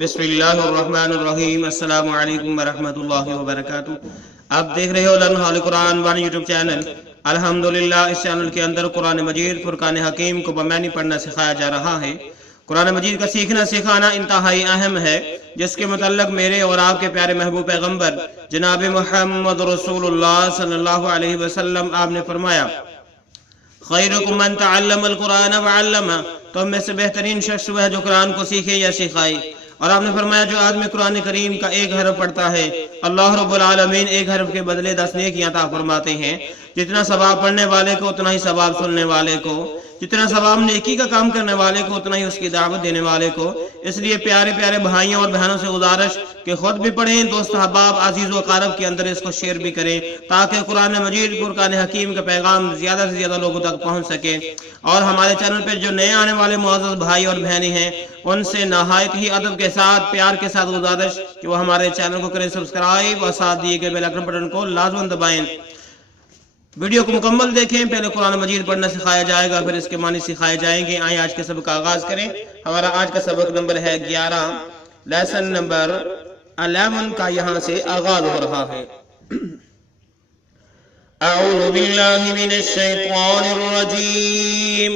بسم اللہ الرحمن الرحیم۔ السلام علیکم ورحمت اللہ وبرکاتہ۔ آپ دیکھ رہے ہو learn Quran one YouTube channel. الحمدللہ اس چینل کے اندر قرآن مجید فرقان حکیم کو بمعنی پڑھنا سکھایا جا رہا ہے۔ قرآن مجید کا سیکھنا سکھانا انتہائی اہم ہے، جس کے متعلق میرے اور آپ کے پیارے محبوب پیغمبر جناب محمد رسول اللہ صلی اللہ علیہ وسلم آپ نے فرمایا، خیرکم من تعلم القرآن وعلمہ، تم میں سے بہترین شخص وہ ہے جو قرآن کو سیکھے یا سکھائے۔ اور آپ نے فرمایا جو آدمی قرآن کریم کا ایک حرف پڑھتا ہے، اللہ رب العالمین ایک حرف کے بدلے 10 نیکیاں عطا فرماتے ہیں۔ جتنا ثواب پڑھنے والے کو اتنا ہی ثواب سننے والے کو، جتنا ثواب نیکی کا کام کرنے والے کو اتنا ہی اس کی دعوت دینے والے کو۔ اس لیے پیارے پیارے بھائیوں اور بہنوں سے گزارش کہ خود بھی پڑھیں، دوست احباب عزیز و اقارب کے اندر اس کو شیئر بھی کریں، تاکہ قرآن مجید فرقان حکیم کا پیغام زیادہ سے زیادہ لوگوں تک پہنچ سکے۔ اور ہمارے چینل پہ جو نئے آنے والے معزز بھائی اور بہنیں ہیں، ان سے نہایت ہی ادب کے ساتھ پیار کے ساتھ گزارش کہ وہ ہمارے چینل کو کریں سبسکرائب اور ساتھ دیے گئے بیل آئکن بٹن کو لازم دبائیں۔ ویڈیو کو مکمل دیکھیں، پہلے قرآن مجید پڑھنا سکھایا جائے گا، پھر اس کے معنی سکھائے جائیں گے۔ آئیں آج کے سبق کا آغاز کریں۔ ہمارا آج کا سبق نمبر ہے 11، لیسن نمبر 11 کا یہاں سے آغاز ہو رہا ہے۔ اعوذ باللہ من الشیطان الرجیم،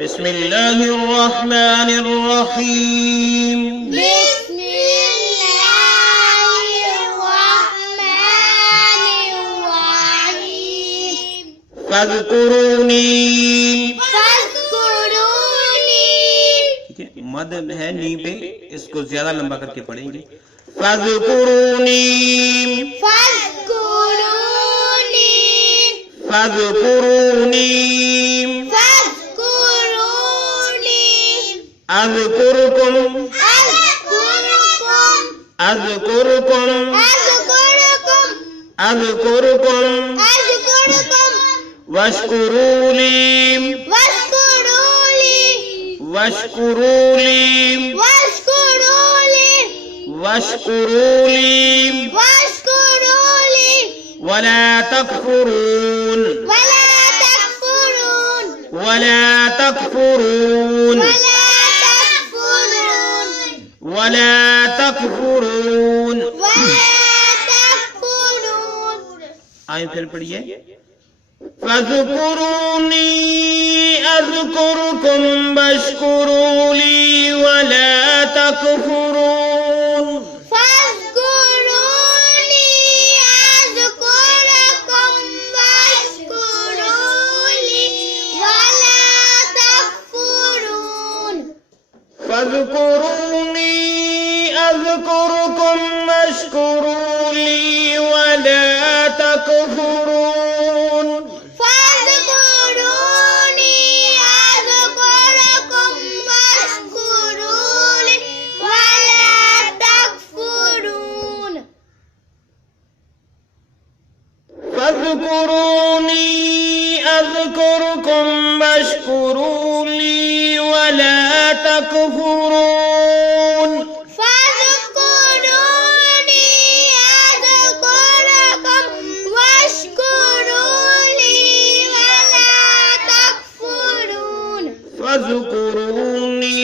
بسم اللہ الرحمن الرحیم، بسم اللہ الرحمن الرحیم، فاذکرونی، فاذکرونی، ٹھیک ہے، مد ہے نی پہ، اس کو زیادہ لمبا کر کے پڑھیں گے۔ فاذکرونی، فاذکرونی، فاذکرونی، اذکرکم، اذکرکم، اذکرکم، اذکرکم، اذکرکم، اذکرکم، واشکرولی، واشکرولی، واشکرولی، واشکرولی، واشکرولی، واشکرولی، ولا تکفرون، ولا تکفرون، ولا تکفرون، ولا تکفرون، آئیں پھر پڑھیے۔ فاذکرونی اذکرکم واشکرولی ولا تکفرون، فاذکرونی اذکرکم واشکرولی ولا تکفرون، فاذکرونی اذکرکم واشکرولی ولا تکفرون، فاذکرونی اذکرکم واشکرولی ولا تکفرون، فاذکرونی اذکرکم واشکرولی ولا تکفرون، فاذکرونی اذکرکم واشکرولی ولا تکفرون، فاذکرونی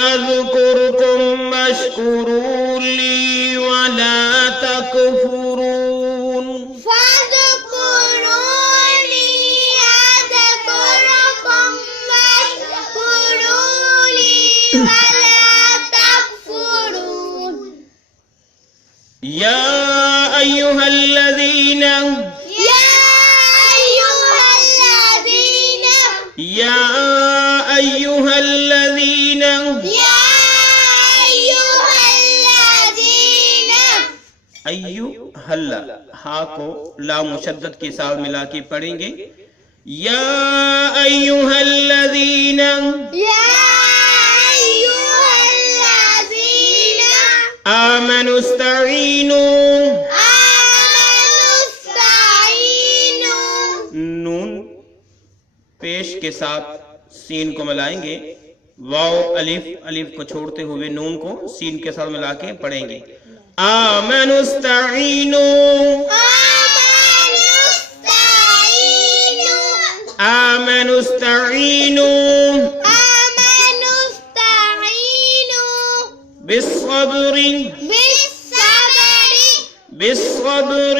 اذکرکم واشکرولی ولا تکفرون، فاذکرونی اذکرکم واشکرولی ولا تکفرون، یا ایہا الذین، یا ایہا الذین، یا ایہا الذین، یا ایہا الذین، ایو حل، ہا کو لام مشدد کے ساتھ ملا کے پڑھیں گے۔ یا ایہا الذین، یا ایہا الذین، آمنوا استعینوا، آمنوا استعینوا، نون پیش کے ساتھ سین کو ملائیں گے، واو الف، الف کو چھوڑتے ہوئے نون کو سین کے ساتھ ملا کے پڑھیں گے۔ آمنوا استعینوا، بالصبر بالصبر بالصبر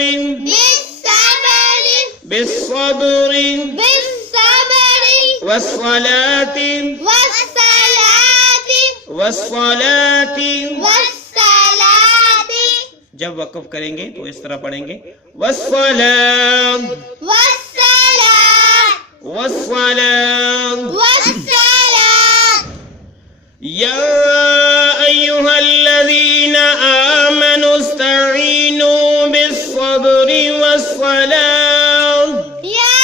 بالصبر بالصبر بالصبر والصلاة والصلاة والصلاة. والصلاة. جب وقف کریں گے تو اس طرح پڑھیں گے والصلاة والصلاة والصلاة. والصلاة. يا أيها الذين آمنوا استعينوا بالصبر والصلاة. يا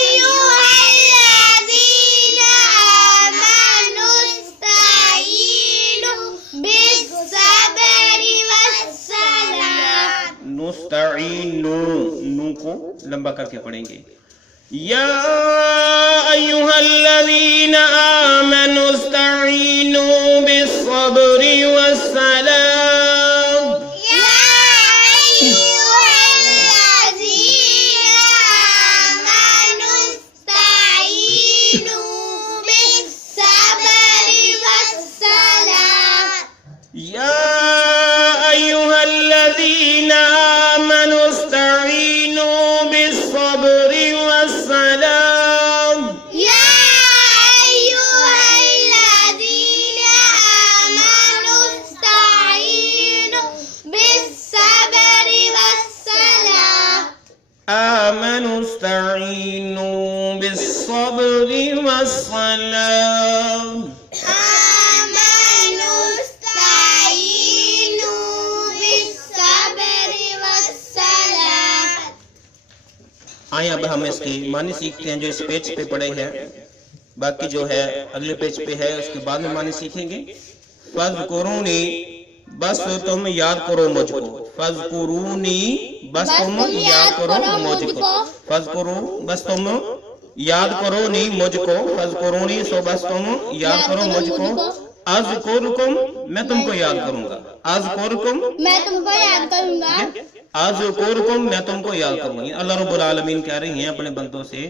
أيها الذين آمنوا استعينوا بالصبر والصلاة. نستعینوا، نو کو لمبا کر کے پڑھیں گے. یا ایہا الذین آمنوا استعینوا بالصبر والصلاة. يا أيها الذين آمنوا استعينوا بالصبر والصلاة. یا ایہا الذین آمنوا استعینوا بالصبر والصلاة. يا أيها الذين آمنوا استعينوا بالصبر والصلاة. آمنوا استعینوا بالصبر والصلاة. آمنوا استعينوا بالصبر والصلاة. آئیں اب ہم اس کی معنی سیکھتے ہیں جو اس پیج پہ پڑے ہیں. باقی جو ہے اگلے پیج پہ ہے، اس کے بعد میں معنی سیکھیں گے. فَاذْكُرُونِي، بس تم یاد کرو مجھ کو. فَاذْكُرُونِی، بس تم یاد کرو مجھ کو. فَاذْكُرُوا، بس تم یاد کرو نی مجھ کو. فَاذْكُرُونِی، سو بس تم یاد کرو مجھ کو. اذکرکم، میں تم کو یاد کروں گا. اذکرکم، میں تم کو یاد کروں گا. اذکرکم، میں تم کو یاد کروں گی. اللہ رب العالمین کہہ رہی ہیں اپنے بندوں سے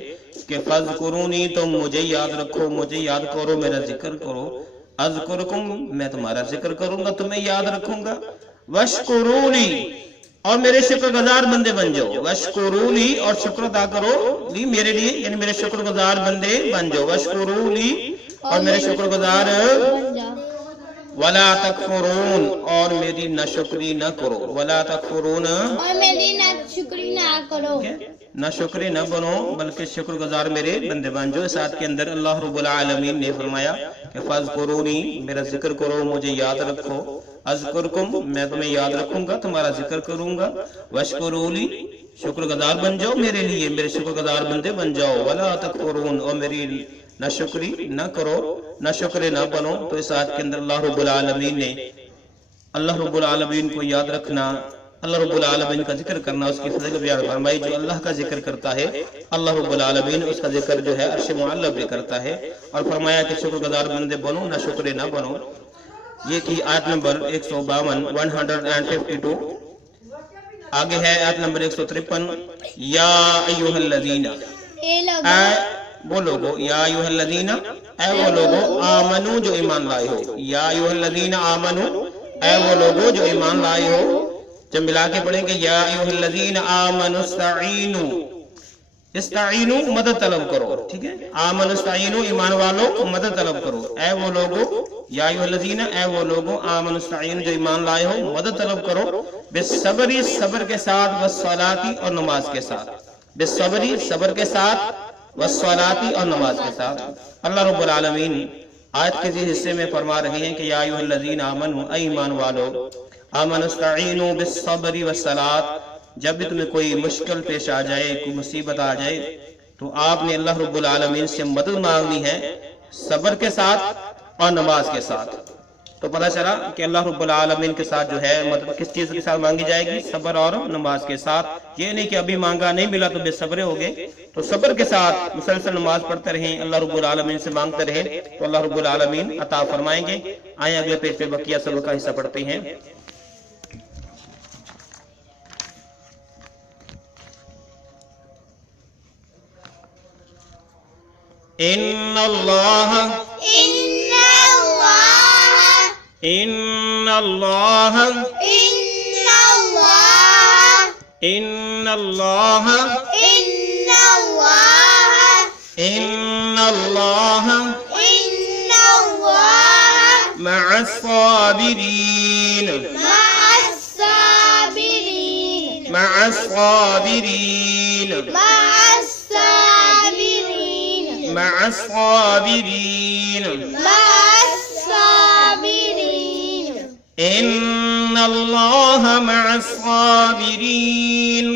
کہ فَاذْكُرُونِی، تم مجھے یاد رکھو، مجھے یاد کرو، میرا ذکر کرو. اذکرکم، میں تمہارا ذکر کروں گا، تمہیں یاد رکھوں گا. وَاشْكُرُوا اور میرے شکر گزار بندے بن جاؤ. وَاشْكُرُوا اور شکر ادا کرو لی میرے لیے، یعنی میرے شکر گزار بندے بن جاؤ. وَاشْكُرُوا اور میرے شکر گزار. وَلَا تَكْفُرُونَ اور میری ناشکری نہ کرو. وَلَا تَكْفُرُونَ اور میری ناشکری نہ کرو. ناشکری نہ بنو بلکہ شکر گزار میرے بندے بن جاؤ. اس آیت کے اندر اللہ رب العالمین نے فرمایا کہ فَاذْكُرُونِی، میرا ذکر کرو، مجھے یاد رکھو. اذکرکم، میں تمہیں یاد رکھوں گا، تمہارا ذکر کروں گا. واشکروا لی، شکر گزار بن جاؤ میرے لیے، میرے شکر گزار بندے بن جاؤ. ولا تکفرون اور میری ناشکری نہ کرو، ناشکرے نہ بنو. تو اس آیت کے اندر اللہ رب العالمین نے اللہ رب العالمین کو یاد رکھنا، اللہ رب العالمین کا ذکر کرنا، اس کی فضل بیان فرمائی. جو اللہ کا ذکر کرتا ہے اللہ رب العالمین اس کا ذکر جو ہے عرش معلی پہ کرتا ہے. اور فرمایا کہ شکر گزار بندے بنو، ناشکرے نہ بنو. یہ کی آیت نمبر 152 152. آگے ہے آیت نمبر 153. یا ایوہ الذین، اے وہ لوگو، یا ایوہ الذین، اے وہ لوگو، آمنو جو ایمان لائے ہو. یا ایوہ الذین آمنو، اے وہ لوگو جو ایمان لائے ہو. جب ملا کے پڑھیں گے یا ایوہ الذین آمنوا استعینوا، استعینوا مدد طلب کرو. ٹھیک ہے، آمنوا استعینوا ایمان والو مدد طلب کرو. اے وہ لوگو، یا ایوہ الذین، اے وہ لوگو، آمنوا استعینوا جو ایمان لائے ہو مدد طلب کرو. بالصبری، صبر کے ساتھ، والصلاۃ اور نماز کے ساتھ. بالصبری، صبر کے ساتھ، والصلاۃ اور نماز کے ساتھ. اللہ رب العالمین آیت کے اسی حصے میں فرما رہے ہیں کہ یا ایھا الذین آمنوا، اے ایمان والو، آمنوا استعینوا بالصبر والصلاۃ. جب بھی تمہیں کوئی مشکل پیش آ جائے، کوئی مصیبت آ جائے، تو آپ نے اللہ رب العالمین سے مدد مانگنی ہے صبر کے ساتھ اور نماز کے ساتھ. تو پتہ چلا کہ اللہ رب العالمین کے ساتھ جو ہے مدد کس چیز کے ساتھ مانگی جائے گی؟ صبر اور نماز کے ساتھ. یہ نہیں کہ ابھی مانگا نہیں ملا تو بے صبرے ہو گئے. تو صبر کے ساتھ مسلسل نماز پڑھتے رہیں، اللہ رب العالمین سے مانگتے رہیں تو اللہ رب العالمین عطا فرمائیں گے. آئیں اگلے پیج پہ بقیہ سبق کا حصہ پڑھتے ہیں. ان اللہ ان اللہ إن الله ان اللہ إن الله ان اللہ إن الله مع الصابرین مع الصابرين مع الصابرین مع الصابرين مع الصابرین مع الصابرين ان اللہ مع الصابرین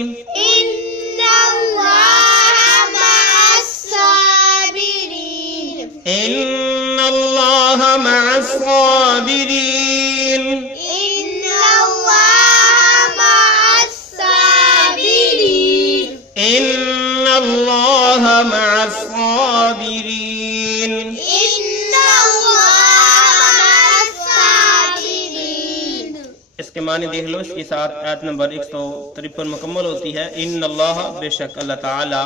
إن الله مع الصابرين ان اللہ مع الصابرین إن الله مع الصابرين ان اللہ مع الصابرین إن الله مع الصابرين اس کے معنی دیکھ لو، اس کے ساتھ آیت نمبر 153 مکمل ہوتی ہے۔ ان اللہ، بے شک اللہ تعالی،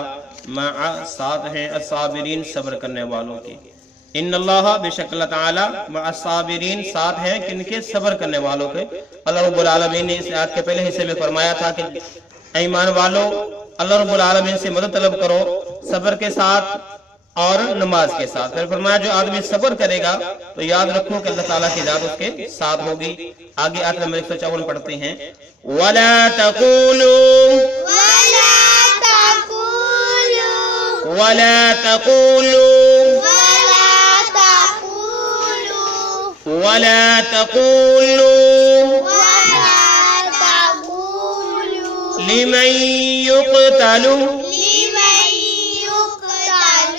مع ساتھ ہیں، الصابرین صبر کرنے والوں کے۔ ان اللہ، بے شک اللہ تعالی، مع الصابرین ساتھ ہیں کن کے؟ صبر کرنے والوں کے۔ اللہ رب العالمین نے اس آیت کے پہلے حصے میں فرمایا تھا کہ اے ایمان والو، اللہ رب العالمین سے مدد طلب کرو صبر کے ساتھ اور نماز کے ساتھ۔ پھر فرمایا جو آدمی صبر کرے گا تو یاد رکھو کہ اللہ تعالیٰ کی ذات اس کے ساتھ ہوگی۔ آگے آیت نمبر 154 پڑھتے ہیں، وَلَا تَقُولُوا ولا تقولوا وَلَا تَقُولُوا ولا تقولوا وَلَا تَقُولُوا ولا تقولوا لِمَن يُقْتَلُ، لمن يقتل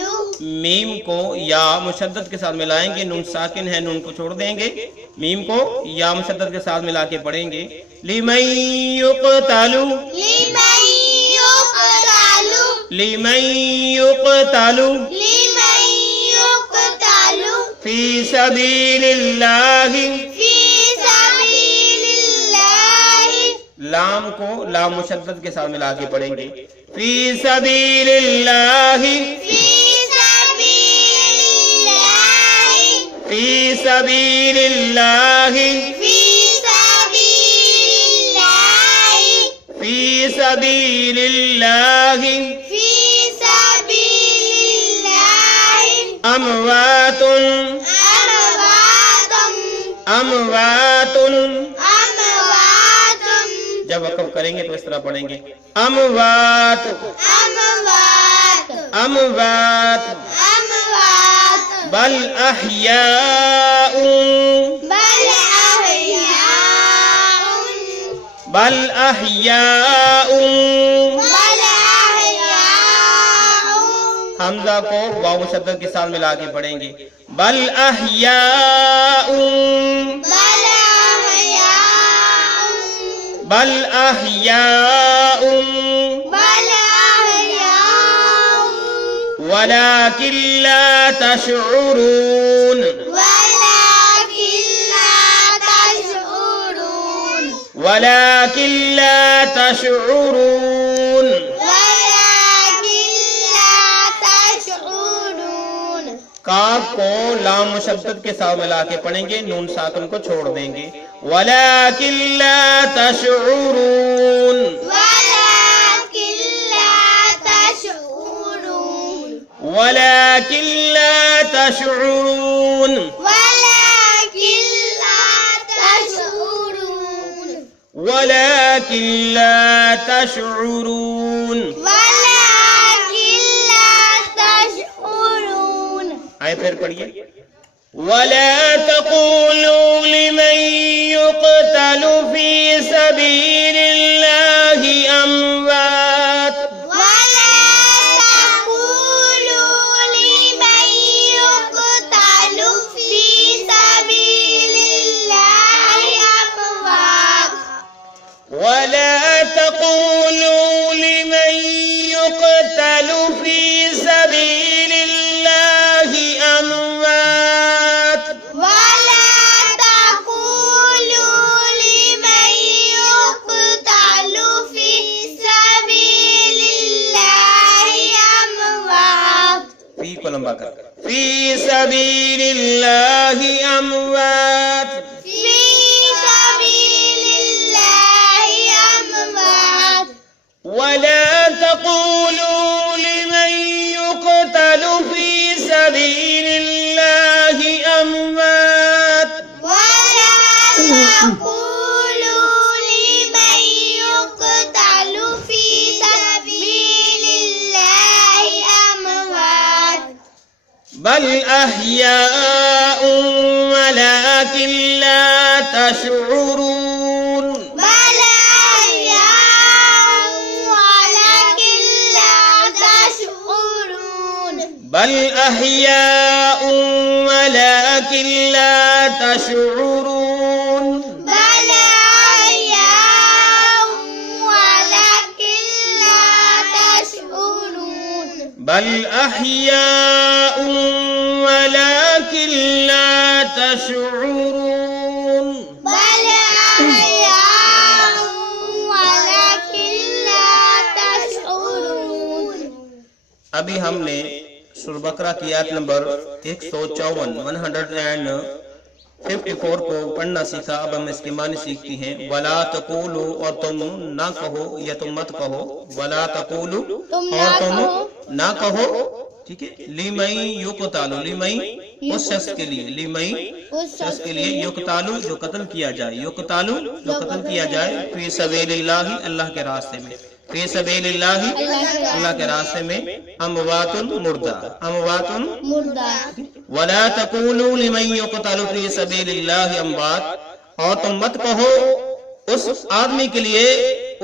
میم کو یا مشدد کے ساتھ ملائیں گے، نون ساکن ہے، نون کو چھوڑ دیں گے، میم کو یا مشدد کے ساتھ ملا کے پڑھیں گے، لِمَن يُقْتَلُ لمن يقتل لِمَن يُقْتَلُ لمن يقتل فِي سَبِيلِ اللَّهِ، في سبيل الله لام کو لام مشدد کے ساتھ ملا کے پڑھیں گے، فِي سَبِيلِ اللَّهِ في سبيل الله فِي سَبِيلِ اللَّهِ في سبيل الله فِي سَبِيلِ اللَّهِ في سبيل الله أموات أموات أموات، أموات جب وقف کریں گے تو اس طرح پڑھیں گے، اموات أموات اموات أموات بل احیاء بل أحياء بل احیاء، بل أحياء حمزہ کو واو مشدد کے ساتھ ملا کے پڑھیں گے، بل احیاء بل أحياء بل احیاء بل أحياء ولكن لا تشعرون ولكن لا تشعرون ولكن لا تشعرون ولكن لا تشعرون کاف کو لام مشدد کے ساتھ ملا کے پڑھیں گے، نون ساکن کو چھوڑ دیں گے، ولكن لا تشعرون ولكن لا تشعرون ولكن لا تشعرون ولكن لا تشعرون ولكن لا تشعرون ولكن لا تشعرون آئے پھر پڑھیے، ولا تقولوا لمن يقتل في سبيل الله أموات ولا تقولوا لمن يقتل في سبيل الله أموات ولا تقولوا لمن يقتل في سبيل الله أموات ولا تقولوا لمن يقتل في سبيل الله أموات فی کو لمبا کر، في سبيل الله أموات في تقولوا لمن يقتل في سبيل الله أموات ولا تقولوا لمن يقتل في سبيل الله أموات بل أحياء ولكن لا تشعرون بل أحياء ولكن لا تشعرون بل أحياء ولكن لا تشعرون بل أحياء ولكن لا تشعرون بل أحياء ولكن لا تشعرون بل أحياء ولكن لا تشعرون ابھی ہم نے سورہ بقرہ کی آیت نمبر 154 کو پڑھنا سیکھا. اب ہم اس کے معنی سیکھتی ہیں. وَلَا تَقُولُوا اور تم نہ کہو یا تم مت کہو. وَلَا تَقُولُوا اور تم نہ کہو. ٹھیک ہے. لِمَن يُقْتَلُ لِمَن اس شخص کے لیے. لِمَن شخص کے لیے. يُقْتَلُ جو قتل کیا جائے. يُقْتَلُ جو قتل کیا جائے. فِي سَبِيلِ اللَّهِ اللہ کے راستے میں. فی سبیل اللہ اللہ کے راستے میں. اموات مردہ. اموات مردہ ولا تقولوا لمن يقتل فی سبیل اللہ اموات اور تم مت کہو اس آدمی کے لیے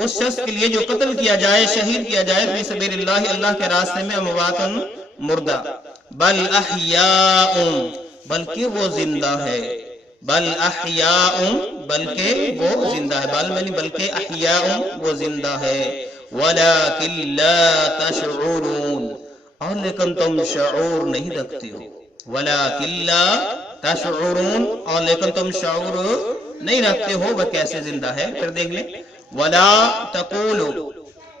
اس شخص کے لیے جو قتل کیا جائے شہید کیا جائے فی سبیل اللہ اللہ کے راستے میں اموات مردہ. بل احیاء بلکہ وہ زندہ ہے. بل احیاء بلکہ وہ زندہ ہے. بل میں نہیں بلکہ احیاء وہ زندہ ہے. وَلَكِنْ لَا تَشْعُرُونَ اور لیکن تم شعور نہیں رکھتے ہو. وَلَكِنْ لَا تَشْعُرُونَ اور لیکن تم شعور نہیں رکھتے ہو وہ کیسے زندہ ہے. پھر دیکھ لیں. وَلَا تَقُولُوا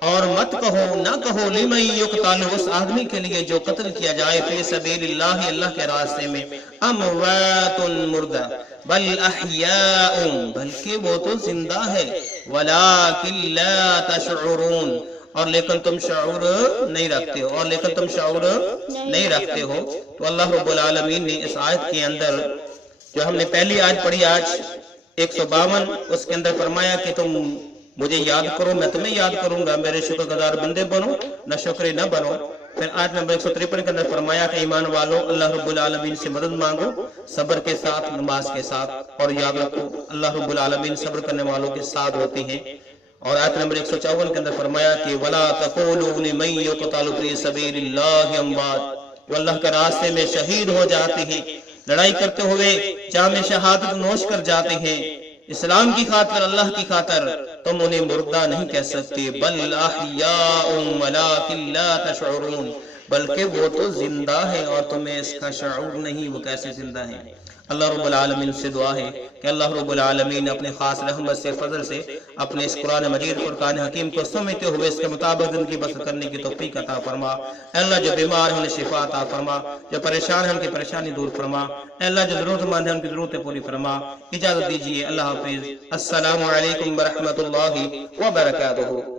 اور مت کہو نہ کہو لِمَن يُقْتَلُ اس آدمی کے لیے جو قتل کیا جائے فی سبیل اللہ اللہ کے راستے میں. اموات مردہ بل احیاء بلکہ وہ تو زندہ ہے. ولیکن لا تشعرون اور لیکن تم شعور نہیں رکھتے ہو. اور لیکن تم شعور نہیں رکھتے ہو. تو اللہ رب العالمین نے اس آیت کے اندر جو ہم نے پہلی آیت پڑھی آج 152 اس کے اندر فرمایا کہ تم مجھے یاد کرو میں تمہیں یاد کروں گا. میرے شکر گزار بندے بنو نہ شکر نہ بنو. پھر آیت نمبر 153 کے اندر فرمایا کہ ایمان والو اللہ رب العالمین سے مدد مانگو صبر کے ساتھ نماز کے ساتھ اور یاد رکھو اللہ رب العالمین صبر کرنے والوں کے ساتھ ہوتے ہیں. اور آیت نمبر 154 کے اندر فرمایا کہ وَلَا تَقُولُوا لِمَن يُقْتَلُ فِي سَبِيلِ اللَّهِ أَمْوَاتٌ وہ اللہ کے راستے میں شہید ہو جاتے ہیں. لڑائی کرتے ہوئے جام شہادت نوش کر جاتے ہیں اسلام کی خاطر اللہ کی خاطر. تم انہیں مردہ نہیں کہہ سکتے. بل احیاء ولکن لا تشعرون بلکہ وہ تو زندہ ہے اور تمہیں اس کا شعور نہیں وہ کیسے زندہ ہے. اللہ رب العالمین سے دعا ہے کہ اللہ رب العالمین اپنے خاص رحمت سے فضل سے اپنے اس قرآن مجید فرقان حکیم کو سمجھتے ہوئے اس کے مطابق زندگی بسر کرنے کی توفیق عطا فرما. اے اللہ جو بیمار ہیں انہیں شفا عطا فرما. جو پریشان ہیں ان کی پریشانی دور فرما. اے اللہ جو ضرورت مند ہیں ان کی ضرورتیں پوری فرما. اجازت دیجیے. اللہ حافظ. السلام علیکم ورحمۃ اللہ وبرکاتہ.